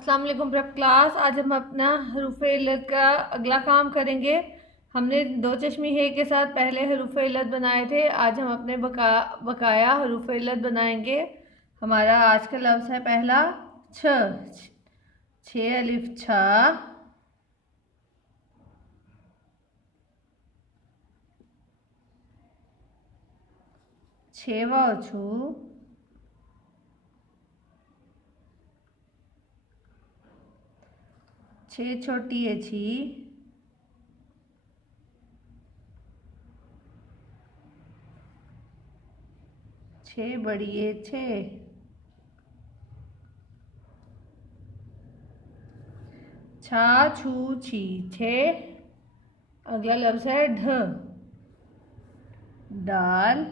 अस्सलाम वालेकुम prep class. आज हम अपना हरूफ इल्लत का अगला काम करेंगे। हमने दो चश्मी है के साथ पहले हरूफ इल्लत बनाए थे। आज हम अपने बकाया हरूफ इल्लत बनाएंगे। हमारा आज का लफ्ज़ है पहला छ। छ अलिफ छ, छ वाव छू, छ छोटी है छी, छ बड़ी है छे, छा छू छी छे। अगला लफ्ज़ है ढ। डाल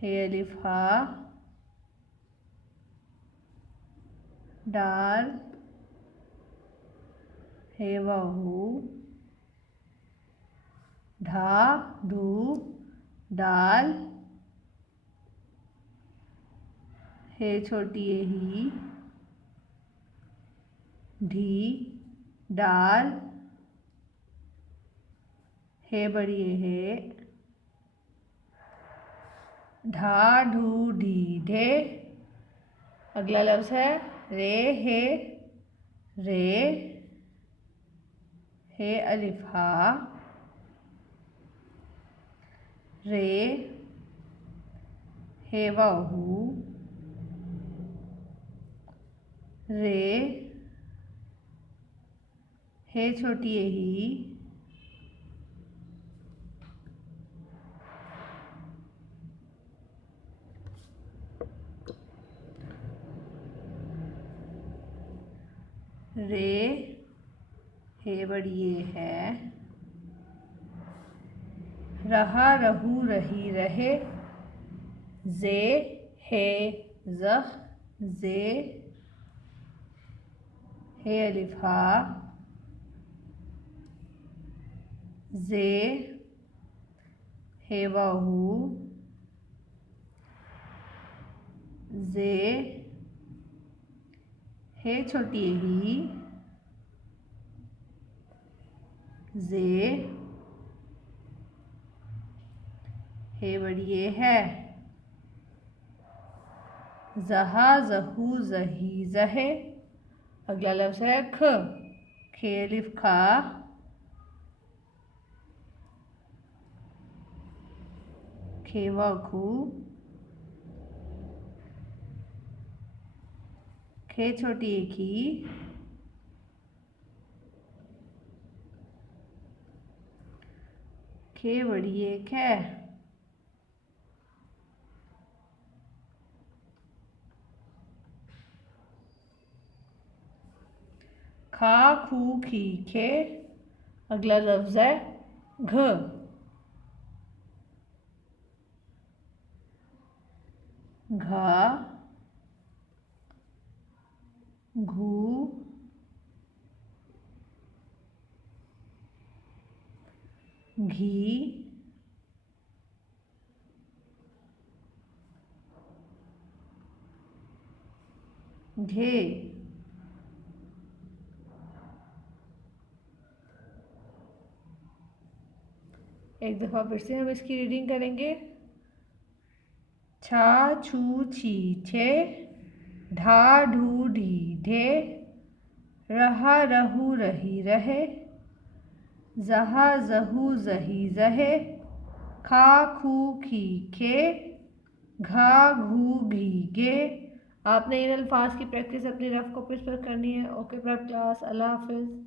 हे अलिफ हा, डाल हे वाहू, ढा ढू, डाल हे छोटी है ही, ढी, डाल हे बड़ी है, ढा ढू ढी ढे। अगला लफ्ज़ है रे हे। रे हे अलिफ हा, रे हे वाहू, रे हे छोटी है ही, रे हे बड़ी है, रहा रहू रही रहे, जे हे ज़ह जे हे अलिफ हा, जे हे वाहू, जे हे छोटी ही, जे हे बड़ी है, जहा जहू जही जहे। अगला लफ्ज़ है ख। खे अलिफ खा, खेवा खू, खे छोटी एक ही, खे बड़ी एक है, खा खू खी खे। अगला लफ्ज़ है घ। घा, घू, घी, घे। एक दफ़ा फिर से हम इसकी रीडिंग करेंगे। छा छू छी छे, ढा ढू ढी ढे, रहा रहू रही रहे, जहा जहू जही जहे, खा खू खी खे, घा घू घी गे। आपने इन अल्फाज की प्रैक्टिस अपनी रफ कॉपीज पर करनी है। ओके प्रेप क्लास, अल्लाह हाफिज़।